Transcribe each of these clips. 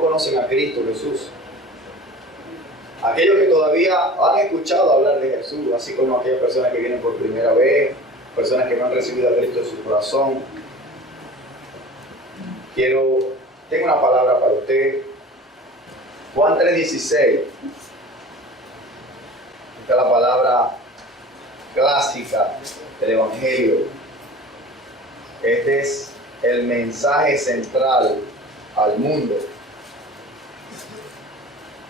no conocen a Cristo Jesús. Aquellos que todavía han escuchado hablar de Jesús, así como aquellas personas que vienen por primera vez, personas que no han recibido a Cristo en su corazón. Tengo una palabra para usted. Juan 3:16. Esta es la palabra clásica del Evangelio. Este es el mensaje central al mundo.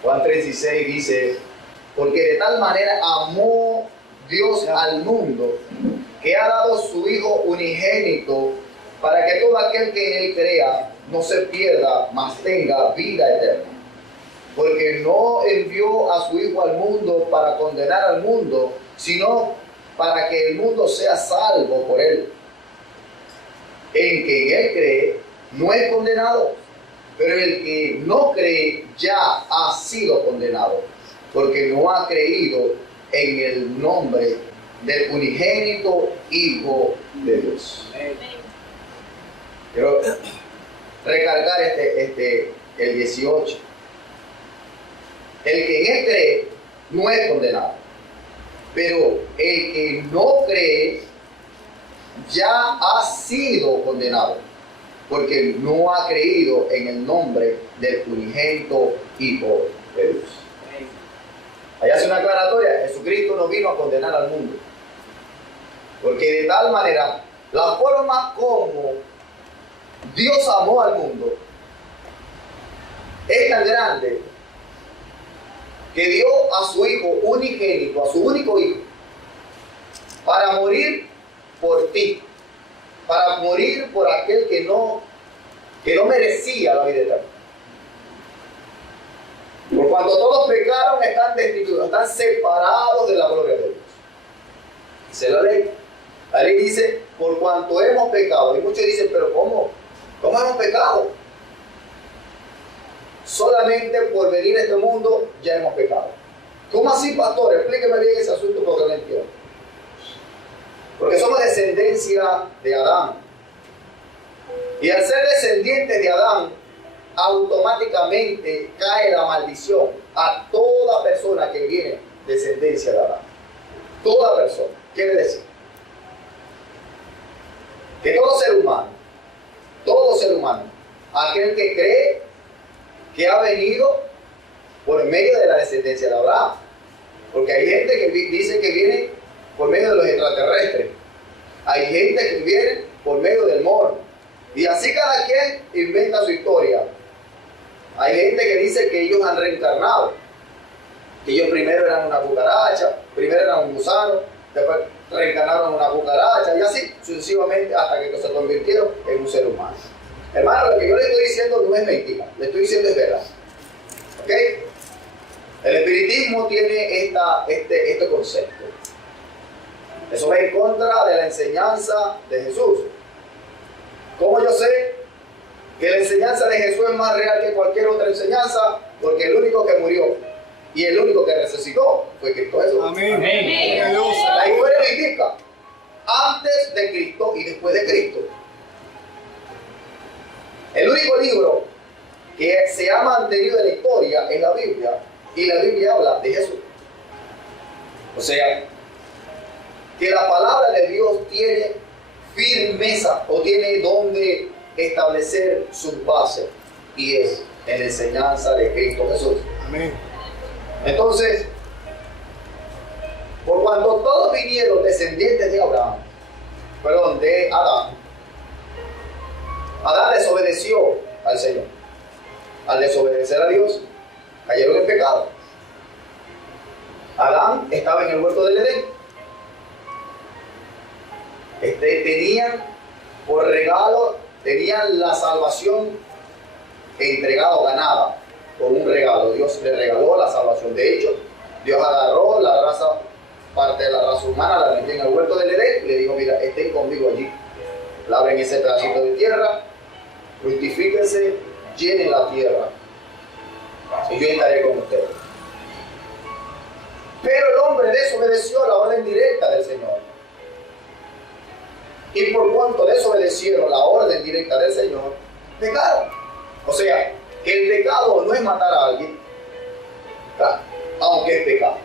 Juan 3:16 dice: porque de tal manera amó Dios al mundo, que ha dado su Hijo unigénito, para que todo aquel que en Él crea no se pierda, mas tenga vida eterna. Porque no envió a su Hijo al mundo para condenar al mundo, sino para que el mundo sea salvo por Él. El que en Él cree no es condenado, pero el que no cree ya ha sido condenado, porque no ha creído en el nombre del unigénito Hijo de Dios. Quiero recargar el 18. El que en Él cree no es condenado, pero el que no cree ya ha sido condenado, porque no ha creído en el nombre del unigénito Hijo de Dios. Allá hace una aclaratoria: Jesucristo no vino a condenar al mundo, porque de tal manera, la forma como Dios amó al mundo es tan grande que dio a su Hijo unigénito, a su único Hijo, para morir por ti, para morir por aquel que no merecía la vida eterna. Por cuanto todos pecaron, están destituidos, están separados de la gloria de Dios. Dice la ley. La ley dice: por cuanto hemos pecado. Y muchos dicen: pero ¿cómo hemos pecado? Solamente por venir a este mundo ya hemos pecado. ¿Cómo así, pastor? Explíqueme bien ese asunto porque no entiendo. Porque somos descendencia de Adán. Y al ser descendientes de Adán, automáticamente cae la maldición a toda persona que viene descendencia de Adán. Toda persona. Quiere decir que todo ser humano, aquel que cree que ha venido por medio de la descendencia de Abraham. Porque hay gente que dice que viene por medio de los extraterrestres. Hay gente que viene por medio del mono. Y así cada quien inventa su historia. Hay gente que dice que ellos han reencarnado. Que ellos primero eran una cucaracha, primero eran un gusano, después reencarnaron en una cucaracha y así sucesivamente hasta que se convirtieron en un ser humano. Hermano, lo que yo le estoy diciendo no es mentira, le estoy diciendo es verdad. ¿Ok? El espiritismo tiene este concepto. Eso va en contra de la enseñanza de Jesús. ¿Cómo yo sé que la enseñanza de Jesús es más real que cualquier otra enseñanza? Porque el único que murió y el único que resucitó fue Cristo Jesús. Amén. Amén. La historia lo indica: antes de Cristo y después de Cristo. El único libro que se ha mantenido en la historia es la Biblia, y la Biblia habla de Jesús. O sea, que la palabra de Dios tiene firmeza o tiene donde establecer sus bases, y es en la enseñanza de Cristo Jesús. Amén. Entonces, por cuanto todos vinieron descendientes de Adán desobedeció al Señor. Al desobedecer a Dios, cayeron en pecado. Adán estaba en el huerto del Edén. Tenían por regalo, tenían la salvación entregada o ganada por un regalo. Dios le regaló la salvación. De hecho, Dios agarró parte de la raza humana, la metió en el huerto del Edén y le dijo: mira, estén conmigo allí. Labren ese pedacito de tierra, fructifíquense, llenen la tierra, y yo estaré con ustedes. Pero el hombre desobedeció la orden directa del Señor. Y por cuanto desobedecieron la orden directa del Señor, pecaron. O sea, que el pecado no es matar a alguien, aunque es pecado.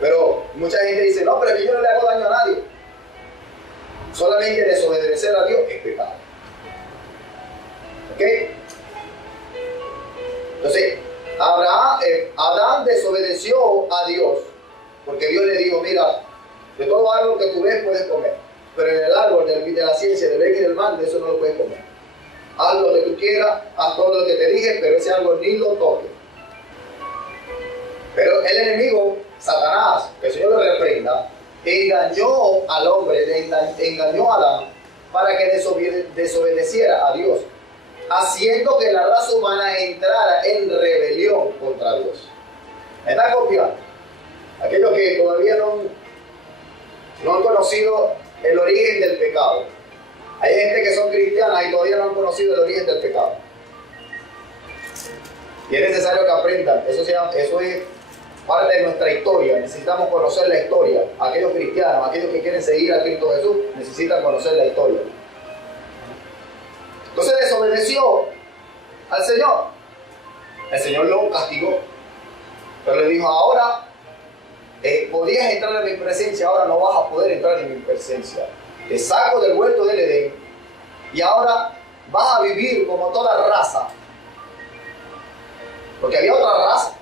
Pero mucha gente dice, no, pero es que yo no le hago daño a nadie. Solamente desobedecer a Dios es pecado. ¿Ok? Entonces, Adán desobedeció a Dios, porque Dios le dijo, mira, de todo árbol que tú ves puedes comer, pero en el árbol de la ciencia, del bien y del mal, de eso no lo puedes comer. Haz lo que tú quieras, haz todo lo que te dije, pero ese árbol ni lo toques. Pero el enemigo, Satanás, que el Señor lo reprenda, engañó al hombre, engañó a Adán para que desobedeciera a Dios, haciendo que la raza humana entrara en rebelión contra Dios. ¿Me están copiando? Aquellos que todavía no han conocido el origen del pecado. Hay gente que son cristianas y todavía no han conocido el origen del pecado. Y es necesario que aprendan. Eso es parte de nuestra historia. Necesitamos conocer la historia. Aquellos cristianos, aquellos que quieren seguir a Cristo Jesús, necesitan conocer la historia. Entonces desobedeció al Señor. El Señor lo castigó. Pero le dijo, ahora podías entrar en mi presencia, ahora no vas a poder entrar en mi presencia. Te saco del huerto del Edén y ahora vas a vivir como toda raza. Porque había otra raza.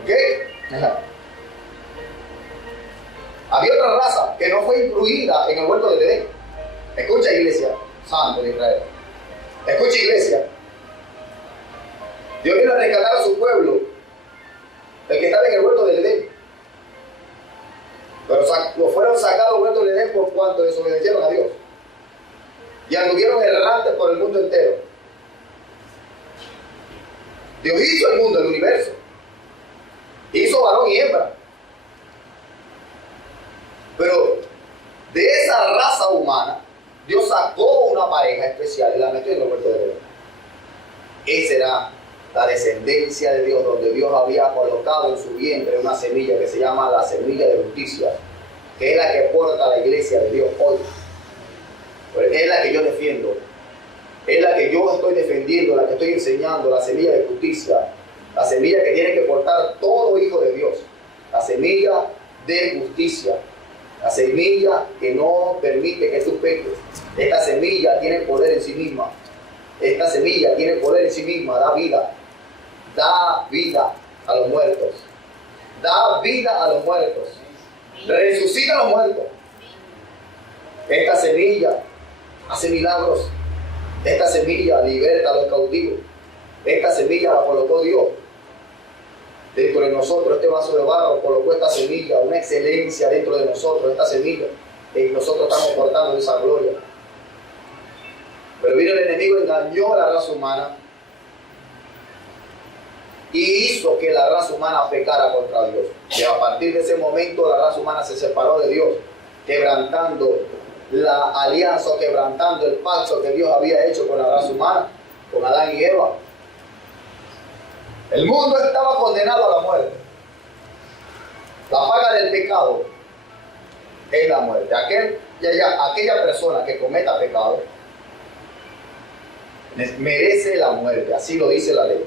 ¿Ok? Había otra raza que no fue incluida en el huerto del Edén. Escucha, iglesia, santo de Israel. Escucha, iglesia. Dios vino a rescatar a su pueblo, el que estaba en el huerto del Edén. Pero lo fueron sacados del huerto del Edén por cuanto desobedecieron a Dios. Y anduvieron errantes por el mundo entero. Dios hizo el mundo, el universo. Hizo varón y hembra. Pero de esa raza humana, Dios sacó una pareja especial y la metió en el huerto del Edén. Esa era la descendencia de Dios, donde Dios había colocado en su vientre una semilla que se llama la semilla de justicia, que es la que porta la iglesia de Dios hoy. Porque es la que yo defiendo, es la que yo estoy defendiendo, la que estoy enseñando, la semilla de justicia, la semilla que tiene que portar todo hijo de Dios, la semilla de justicia, la semilla que no permite que tú peques. Esta semilla tiene poder en sí misma. Esta semilla tiene poder en sí misma, da vida a los muertos, da vida a los muertos, resucita a los muertos. Esta semilla hace milagros, esta semilla liberta a los cautivos, esta semilla la colocó Dios dentro de nosotros. Este vaso de barro colocó esta semilla, una excelencia dentro de nosotros, esta semilla, y nosotros estamos portando esa gloria. Pero vino el enemigo, engañó a la raza humana y hizo que la raza humana pecara contra Dios. Y a partir de ese momento la raza humana se separó de Dios, quebrantando la alianza, quebrantando el pacto que Dios había hecho con la raza humana, con Adán y Eva. El mundo estaba condenado a la muerte. La paga del pecado es la muerte. Aquella persona que cometa pecado merece la muerte, así lo dice la ley.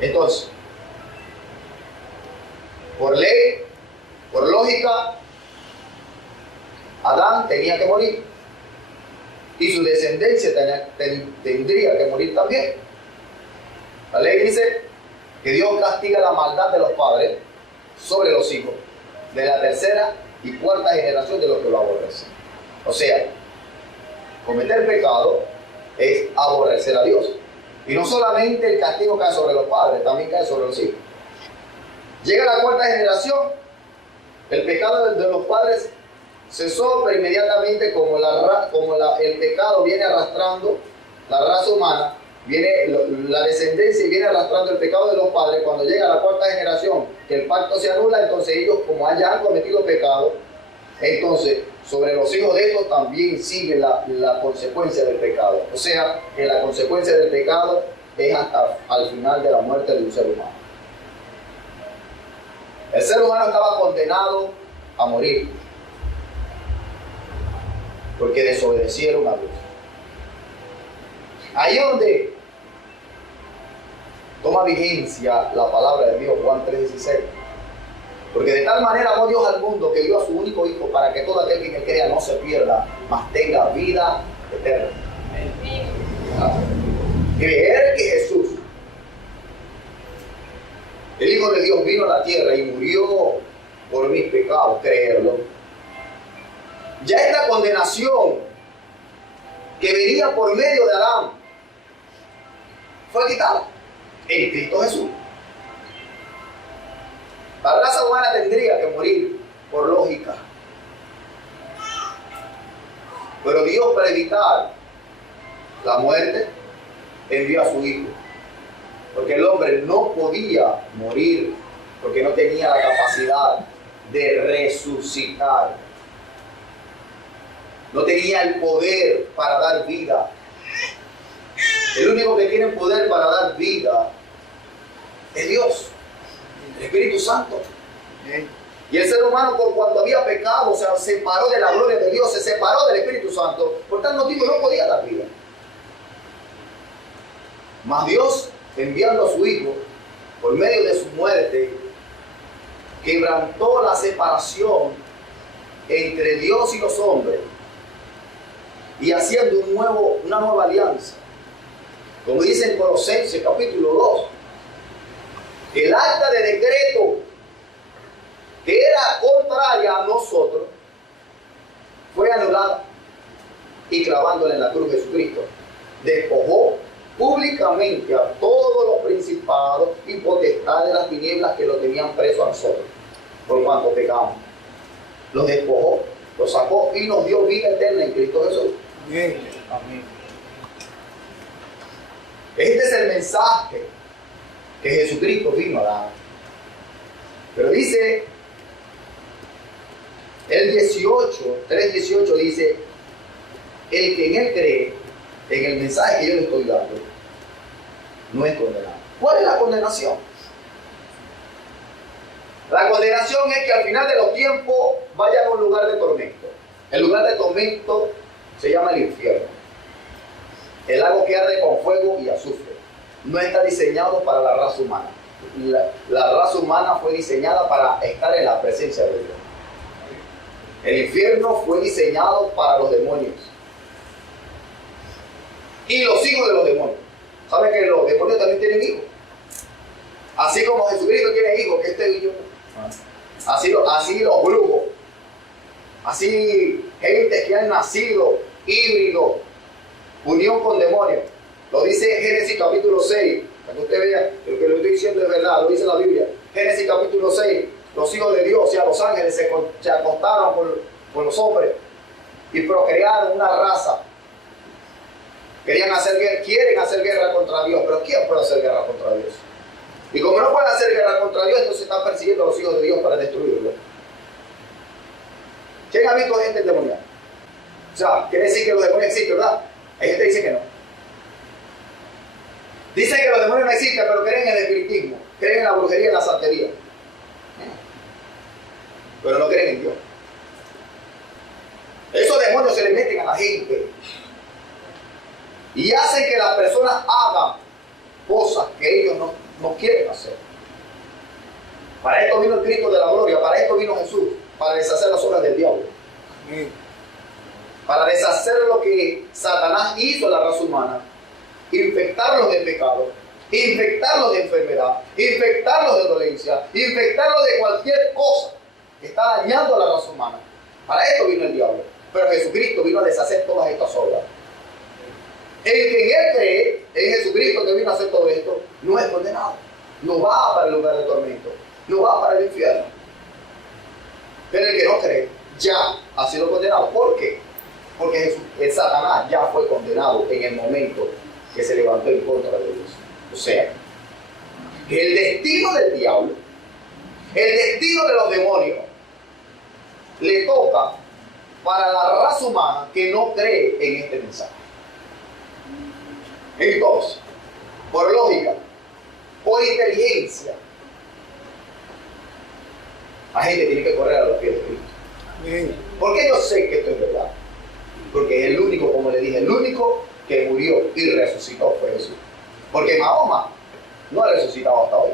Entonces, por ley, por lógica, Adán tenía que morir y su descendencia tendría que morir también. La ley dice que Dios castiga la maldad de los padres sobre los hijos de la tercera y cuarta generación de los que lo aborrecen. O sea, cometer pecado es aborrecer a Dios. Y no solamente el castigo cae sobre los padres, también cae sobre los hijos. Llega la cuarta generación, el pecado de los padres cesó, pero inmediatamente como el pecado viene arrastrando la raza humana, viene la descendencia y viene arrastrando el pecado de los padres. Cuando llega la cuarta generación, que el pacto se anula, entonces ellos, como ya han cometido pecado, entonces sobre los hijos de estos también sigue la consecuencia del pecado. O sea, que la consecuencia del pecado es hasta al final de la muerte de un ser humano. El ser humano estaba condenado a morir porque desobedecieron a Dios. Ahí es donde toma vigencia la palabra de Dios, Juan 3:16. Porque de tal manera amó Dios al mundo que dio a su único Hijo para que todo aquel que en él crea no se pierda, mas tenga vida eterna. Creer que Jesús, el Hijo de Dios, vino a la tierra y murió por mis pecados, creerlo. Ya esta condenación que venía por medio de Adán fue quitada en Cristo Jesús. La raza humana tendría que morir por lógica. Pero Dios, para evitar la muerte, envió a su Hijo. Porque el hombre no podía morir, porque no tenía la capacidad de resucitar. No tenía el poder para dar vida. El único que tiene poder para dar vida es Dios, el Espíritu Santo. Y el ser humano, por cuanto había pecado, se separó de la gloria de Dios, se separó del Espíritu Santo. Por tal motivo no podía dar vida. Mas Dios, enviando a su Hijo, por medio de su muerte, quebrantó la separación entre Dios y los hombres y haciendo una nueva alianza. Como dice en Colosenses capítulo 2, el acta de decreto que era contraria a nosotros fue anulada y clavándola en la cruz Jesucristo despojó públicamente a todos los principados y potestades de las tinieblas que lo tenían preso a nosotros por cuanto pecamos. Los despojó, los sacó y nos dio vida eterna en Cristo Jesús. Bien. Amén. Este es el mensaje que Jesucristo vino a dar. Pero dice el 3:18 dice, el que en él cree, en el mensaje que yo le estoy dando, no es condenado. ¿Cuál es la condenación? La condenación es que al final de los tiempos vayan a un lugar de tormento. El lugar de tormento se llama el infierno. El lago que arde con fuego y azufre. No está diseñado para la raza humana. La raza humana fue diseñada para estar en la presencia de Dios. El infierno fue diseñado para los demonios y los hijos de los demonios. ¿Saben que los demonios también tienen hijos? Así como Jesucristo tiene hijos, que este hijo. Así los brujos, así gente que han nacido híbrido, unión con demonios. Lo dice Génesis capítulo 6, para que usted vea que lo que le estoy diciendo es verdad, lo dice la Biblia. Génesis capítulo 6, los hijos de Dios, o sea, los ángeles se acostaron con los hombres y procrearon una raza. Quieren hacer guerra contra Dios, pero ¿quién puede hacer guerra contra Dios? Y como no pueden hacer guerra contra Dios, entonces están persiguiendo a los hijos de Dios para destruirlos. ¿Quién ha visto gente endemoniada? O sea, quiere decir que los demonios existen, ¿verdad? Hay gente que dice que no. Dicen que los demonios no existen, pero creen en el espiritismo, creen en la brujería y en la santería. Pero no creen en Dios. Esos demonios se le meten a la gente y hacen que las personas hagan cosas que ellos no quieren hacer. Para esto vino el Cristo de la gloria, para esto vino Jesús, para deshacer las obras del diablo. Para deshacer lo que Satanás hizo a la raza humana, infectarlos de pecado, infectarlos de enfermedad, infectarlos de dolencia, infectarlos de cualquier cosa que está dañando a la raza humana. Para esto vino el diablo. Pero Jesucristo vino a deshacer todas estas obras. El que en él cree, en Jesucristo que vino a hacer todo esto, no es condenado. No va para el lugar de tormento, no va para el infierno. Pero el que no cree, ya ha sido condenado. ¿Por qué? Porque el Satanás ya fue condenado en el momento que se levantó en contra de Dios. O sea, que el destino del diablo, el destino de los demonios, le toca para la raza humana que no cree en este mensaje. Entonces, por lógica, por inteligencia, la gente tiene que correr a los pies de Cristo. ¿Por qué yo sé que esto es verdad? Porque es el único, como le dije, el único que murió y resucitó fue Jesús. Porque Mahoma no ha resucitado hasta hoy.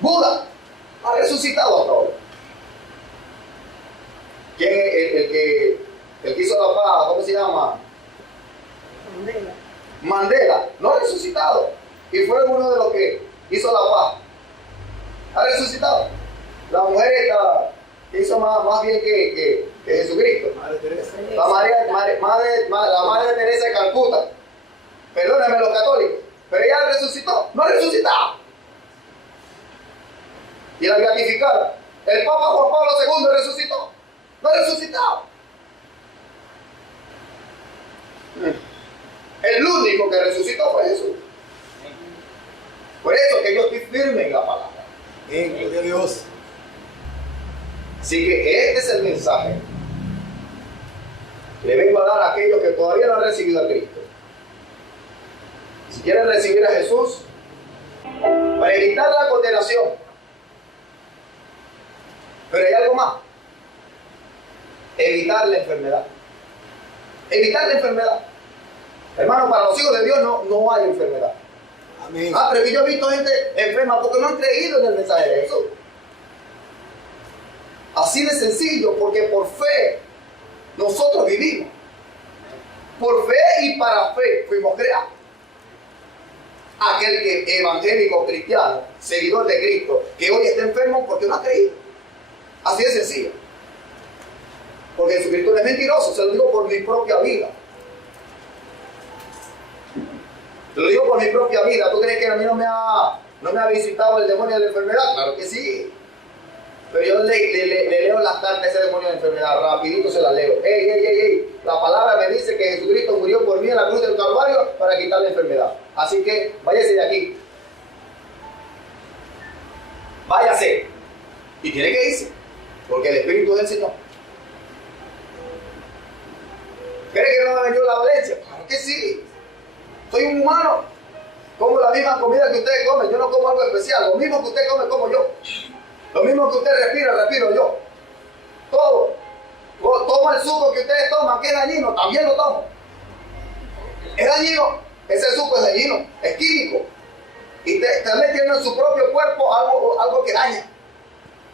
Buda ha resucitado hasta hoy. ¿Quién es el que hizo la paz? ¿Cómo se llama? Mandela. Mandela no ha resucitado y fue uno de los que hizo la paz. Ha resucitado. La mujer esta que hizo más bien que Jesucristo. Madre Teresa. La madre Teresa de Calcuta. Perdónenme los católicos, pero ella resucitó. No ha resucitado. Y la beatificaron. El Papa Juan Pablo II resucitó. No ha resucitado. El único que resucitó fue Jesús. Por eso que yo estoy firme en la palabra. Gloria a Dios. Así que este es el mensaje que le vengo a dar a aquellos que todavía no han recibido a Cristo. Si quieren recibir a Jesús, para evitar la condenación. Pero hay algo más. Evitar la enfermedad. Evitar la enfermedad. Hermano, para los hijos de Dios no hay enfermedad. Amén. Pero que yo he visto gente enferma porque no han creído en el mensaje de Jesús. Así de sencillo, porque por fe nosotros vivimos. Por fe y para fe fuimos creados. Aquel que evangélico cristiano, seguidor de Cristo, que hoy está enfermo porque no ha creído. Así de sencillo. Porque Jesucristo no es mentiroso, se lo digo por mi propia vida. Te lo digo por mi propia vida. ¿Tú crees que a mí no me ha visitado el demonio de la enfermedad? Claro que sí. Pero yo le leo las cartas a ese demonio de enfermedad, rapidito se las leo. ¡Ey! La palabra me dice que Jesucristo murió por mí en la cruz del Calvario para quitar la enfermedad. Así que váyase de aquí. Váyase. Y tiene que irse, porque el Espíritu del Señor. ¿Cree que no me ha venido la dolencia? Claro que sí. Soy un humano. Como la misma comida que ustedes comen. Yo no como algo especial. Lo mismo que usted come, como yo. Lo mismo que usted respira, respiro yo. Todo. Toma el suco que ustedes toman, que es dañino, también lo tomo. Es dañino. Ese suco es dañino. Es químico. Y también tiene en su propio cuerpo algo que daña.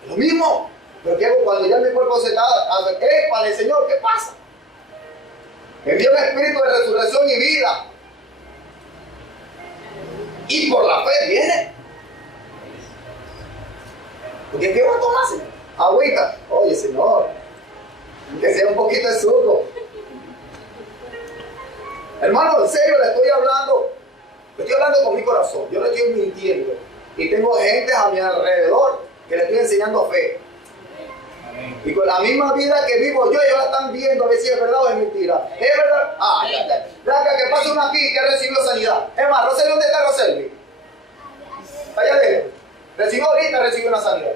Es lo mismo. Pero ¿qué hago cuando ya mi cuerpo se está... para el Señor, ¿qué pasa? Me envió el Espíritu de resurrección y vida. Y por la fe viene. Porque ¿qué va a tomar, Señor? Agüita. Oye, Señor, que sea un poquito de suco. Hermano, en serio le estoy hablando. Le estoy hablando con mi corazón. Yo no estoy mintiendo. Y tengo gente a mi alrededor que le estoy enseñando fe. Y con la misma vida que vivo yo, ellos la están viendo a ver si es verdad o es mentira. ¿Es verdad? Ya, que pasa una aquí que recibió sanidad. Es más, Roselvi, ¿dónde está Roselvi? Allá adentro. Recibió una sanidad.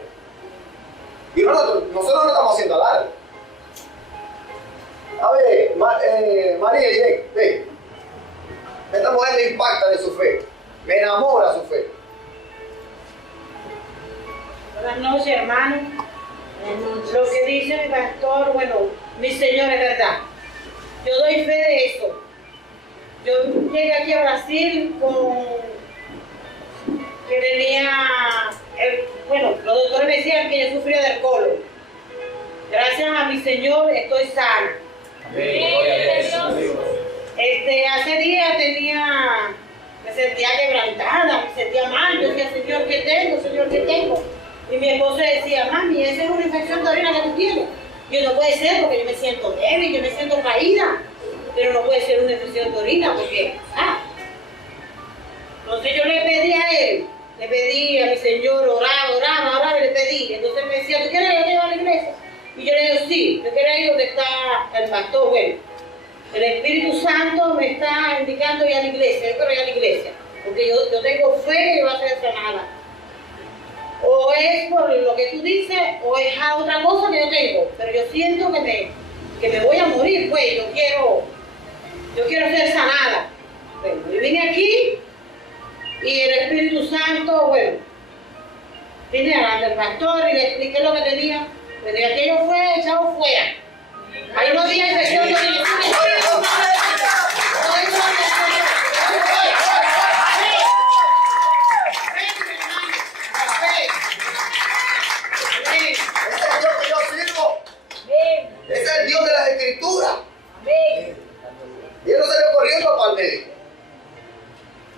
Y nosotros no estamos haciendo alarde. A ver, María, ven. Esta mujer me impacta de su fe. Me enamora su fe. Buenas noches, hermano. Lo que dice mi pastor, bueno, mi Señor es verdad. Yo doy fe de eso. Yo llegué aquí a Brasil que tenía, los doctores me decían que yo sufría del colon. Gracias a mi Señor estoy sana. Hace días me sentía quebrantada, me sentía mal. Yo decía, Señor, ¿qué tengo? Señor, ¿qué tengo? Y mi esposo decía, mami, esa es una infección de orina que tú tienes. Yo no puede ser porque yo me siento débil, yo me siento caída. Pero no puede ser una infección de orina porque, Entonces yo le pedí a él, le pedí a mi Señor, oraba, y le pedí. Entonces me decía, ¿tú quieres ir a la iglesia? Y yo le digo, sí, yo quiero ir donde está el pastor. Bueno, el Espíritu Santo me está indicando ir a la iglesia, yo quiero ir a la iglesia. Porque yo tengo fe que yo voy a ser sanada. O es por lo que tú dices, o es a otra cosa que yo tengo. Pero yo siento que me voy a morir, pues. Yo quiero ser sanada. Bueno, yo vine aquí y el Espíritu Santo, vine al pastor y le expliqué lo que tenía. Pero aquello fue echado fuera. Ahí no había infección de orina.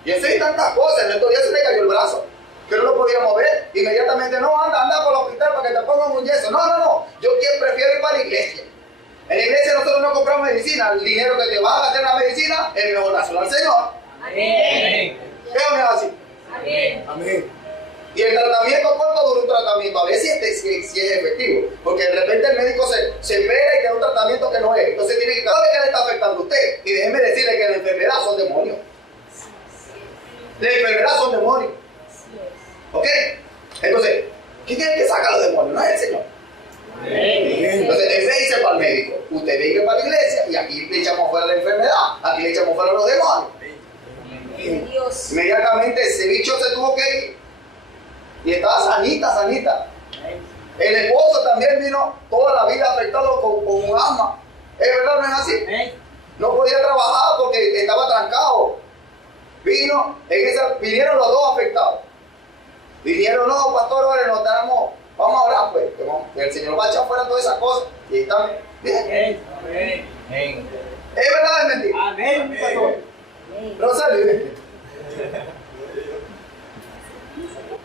Y eso y tantas cosas. En estos días se le cayó el brazo, que no lo podía mover. Inmediatamente, no, anda por el hospital para que te pongan un yeso. No. Yo prefiero ir para la iglesia. En la iglesia nosotros no compramos medicina. El dinero que te va a gastar en la medicina es mejor dárselo al Señor. Amén. ¿Qué no es así? Amén. Amén. Y el tratamiento, ¿cuánto dura un tratamiento? A ver si es efectivo. Porque de repente el médico se pega y te da un tratamiento que no es. Entonces tiene que cada vez que le está afectando a usted. Y déjeme decirle que la enfermedad son demonios. La enfermedad son demonios. ¿Ok? Entonces, ¿quién tiene que sacar los demonios? No es el Señor. Entonces, él le dice para el médico, usted venga para la iglesia y aquí le echamos fuera la enfermedad, aquí le echamos fuera los demonios. Inmediatamente ese bicho se tuvo que ir y estaba sanita. El esposo también vino toda la vida afectado con un asma. ¿Es verdad? ¿No es así? No podía trabajar porque estaba trancado. Vinieron los dos afectados. Vinieron, no, pastor, ahora nos damos, vamos a orar, pues. Que el Señor va a echar fuera todas esas cosas. Y ahí están. Bien. Amén. ¿Es verdad o es mentira? Amén, pastor. Rosario.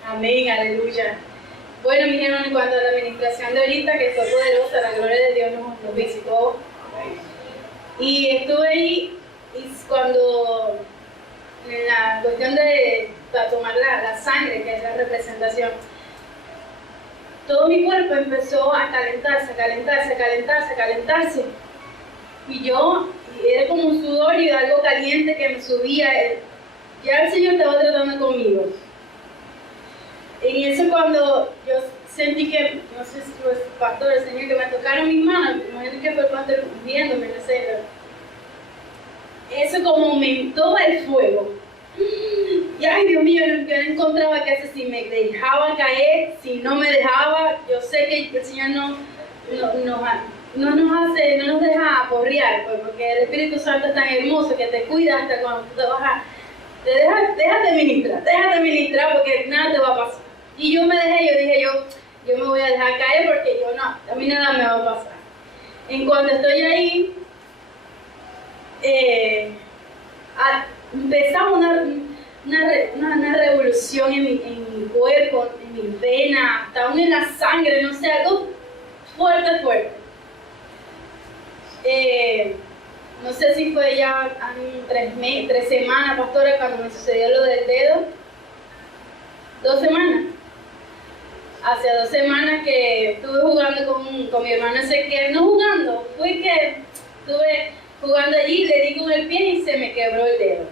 Amén, aleluya. Bueno, mis hermanos, cuando la administración de ahorita, que fue poderosa, la gloria de Dios nos visitó. Y estuve ahí, y cuando en la cuestión de para tomar la sangre, que es la representación, todo mi cuerpo empezó a calentarse. Y yo, era como un sudor y algo caliente que me subía. Ya el Señor estaba tratando conmigo. En eso cuando yo sentí que, no sé si fue el pastor, el Señor, que me tocaron mis manos, imagino que fue el pastor viéndome, no sé. Eso como aumentó el fuego. Y ay, Dios mío, yo no encontraba qué hacer, si me dejaba caer, si no me dejaba. Yo sé que el Señor no nos deja aporrear, pues, porque el Espíritu Santo es tan hermoso que te cuida hasta cuando tú te bajas. Déjate ministrar porque nada te va a pasar. Y yo me dejé, yo me voy a dejar caer porque a mí nada me va a pasar. En cuanto estoy ahí, empezaba una revolución en mi cuerpo, en mis venas, hasta aún en la sangre, no sé, algo fuerte. No sé si fue ya 3 semanas, pastora, cuando me sucedió lo del dedo. 2 semanas. Hace 2 semanas que estuve jugando con mi hermano Ezequiel, no jugando, fue que estuve jugando allí, le di con el pie y se me quebró el dedo.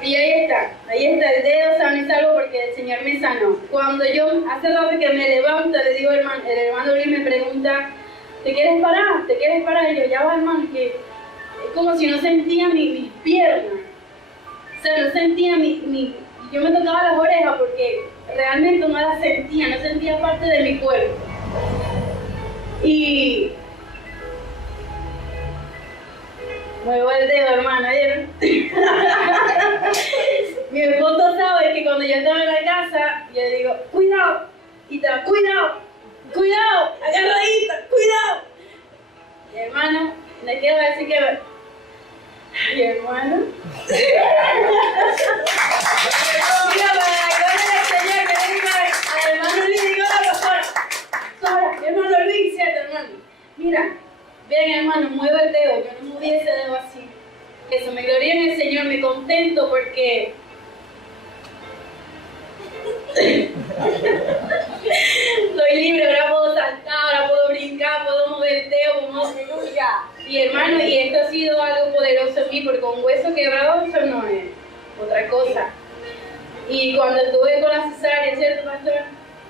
Y ahí está el dedo sano y salvo porque el Señor me sanó. Cuando yo, hace rato que me levanto, le digo, el hermano Luis me pregunta, ¿te quieres parar? Y yo, ya va, hermano, que es como si no sentía mis piernas. O sea, no sentía yo me tocaba las orejas porque realmente no las sentía, no sentía parte de mi cuerpo. Y muevo el dedo, hermano, ¿vieron? Mi esposo sabe que cuando yo estaba en la casa, yo le digo, cuidado, y está, cuidado, agarradita, cuidado. Y hermano, le quiero decir que, ay, hermano. Mira, para la gloria del Señor, que le diga al hermano Luis, digo a la pastora, hermano Luis, ¿cierto, hermano? Mira, vean, hermano, muevo el dedo, yo no moví ese dedo así. Eso, me gloria en el Señor, me contento porque estoy libre, ahora puedo saltar, ahora puedo brincar, puedo mover el dedo, aleluya. Y hermano, y esto ha sido algo poderoso en mí, porque un hueso quebrado eso no es otra cosa. Y cuando estuve con la cesárea, ¿cierto, pastor?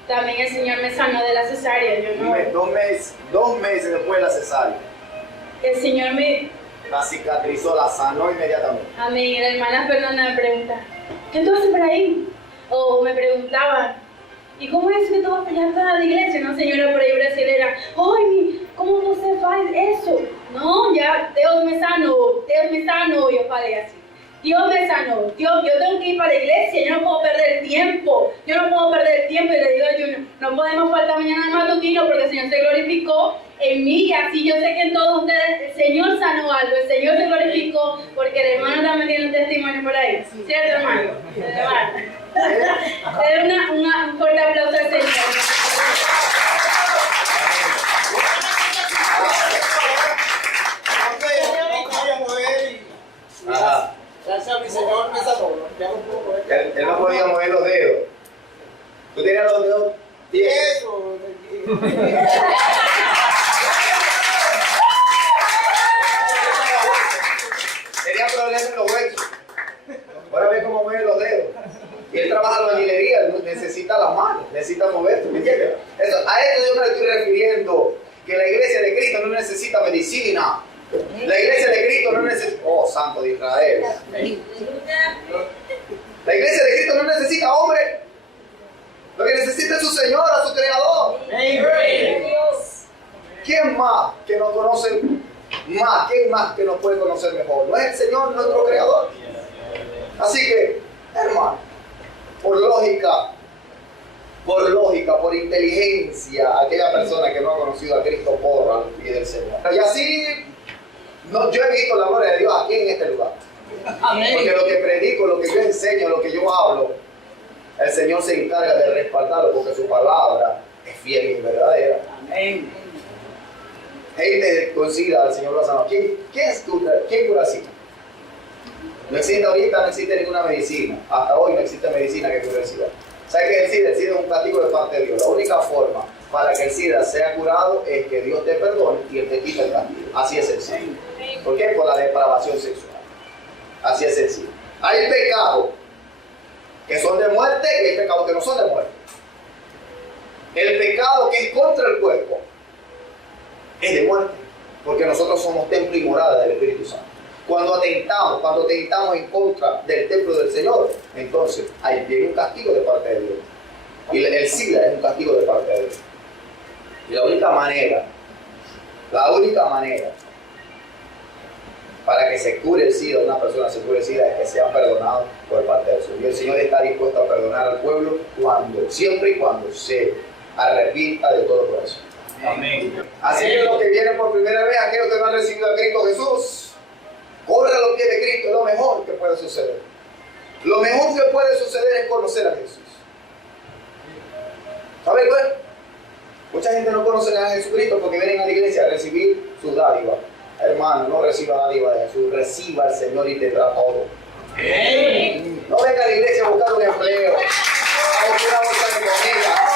También el Señor me sanó de la cesárea. Yo no... 2 meses después de la cesárea. El Señor me... La cicatrizó, la sanó inmediatamente. Amén. La hermana Fernanda me pregunta, ¿qué tú haces por ahí? O me preguntaban, ¿y cómo es que tú vas a a la iglesia? Una señora por ahí brasilera, ¡ay! ¿Cómo você hace eso? No, ya, Dios me sanó. Yo falei así. Dios me sanó. Yo tengo que ir para la iglesia, yo no puedo perder tiempo. Y le digo yo, no podemos faltar mañana al matutino porque el Señor se glorificó en mí y así yo sé que en todos ustedes el Señor sanó algo, el Señor se glorificó porque el hermano también tiene un testimonio por ahí. ¿Cierto, hermano? Un fuerte aplauso al Señor. Ajá. Gracias a mi Señor me sanó. Ya no puedo mover. Él no podía mover los dedos. ¿Tú tenías los dedos? Eso. Tenía problemas en los huesos. Ahora ve cómo mueve los dedos. Y él trabaja en la albañilería, necesita las manos, necesita moverse, ¿me entiendes? A esto yo me estoy refiriendo, que la iglesia de Cristo no necesita medicina. La iglesia de Cristo no necesita... Oh, Santo de Israel. La iglesia de Cristo no necesita hombre. Lo que necesita es su Señor, a su Creador. ¿Quién más que nos conoce más? ¿Quién más que nos puede conocer mejor? ¿No es el Señor nuestro Creador? Así que, hermano, por lógica, por inteligencia, aquella persona que no ha conocido a Cristo corra a los pies del Señor. Y así, yo he visto la gloria de Dios aquí en este lugar. Porque lo que predico, lo que yo enseño, lo que yo hablo, el Señor se encarga de respaldarlo porque su palabra es fiel y verdadera. Amén. Gente conocida al Señor lo ha sanado. ¿Quién cura SIDA? No existe ahorita, no existe ninguna medicina. Hasta hoy no existe medicina que cure el SIDA. ¿Sabes qué es el SIDA? El SIDA es un castigo de parte de Dios. La única forma para que el SIDA sea curado es que Dios te perdone y Él te quite el castigo. Así es sencillo. ¿Por qué? Por la depravación sexual. Así es sencillo. Hay pecados que son de muerte y hay pecados que no son de muerte. El pecado que es contra el cuerpo es de muerte, porque nosotros somos templo y morada del Espíritu Santo. Cuando atentamos en contra del templo del Señor, entonces viene un castigo de parte de Dios. Y el SIDA es un castigo de parte de Dios. Y la única manera para que se cure el SIDA, una persona se cure el SIDA, es que sea perdonado por parte de Dios. Y el Señor está dispuesto a perdonar al pueblo siempre y cuando se arrepienta de todo corazón. Amén. Así que los que vienen por primera vez, aquellos que no han recibido a Cristo Jesús, corre a los pies de Cristo, es lo mejor que puede suceder. Lo mejor que puede suceder es conocer a Jesús. ¿Sabes, pues? Mucha gente no conoce a Jesucristo porque vienen a la iglesia a recibir sus dádivas. Hermano, no reciba la dádiva de Jesús, reciba al Señor y tendrá todo. Amén. No venga a la iglesia a buscar un empleo, a buscar una bolsa de comida.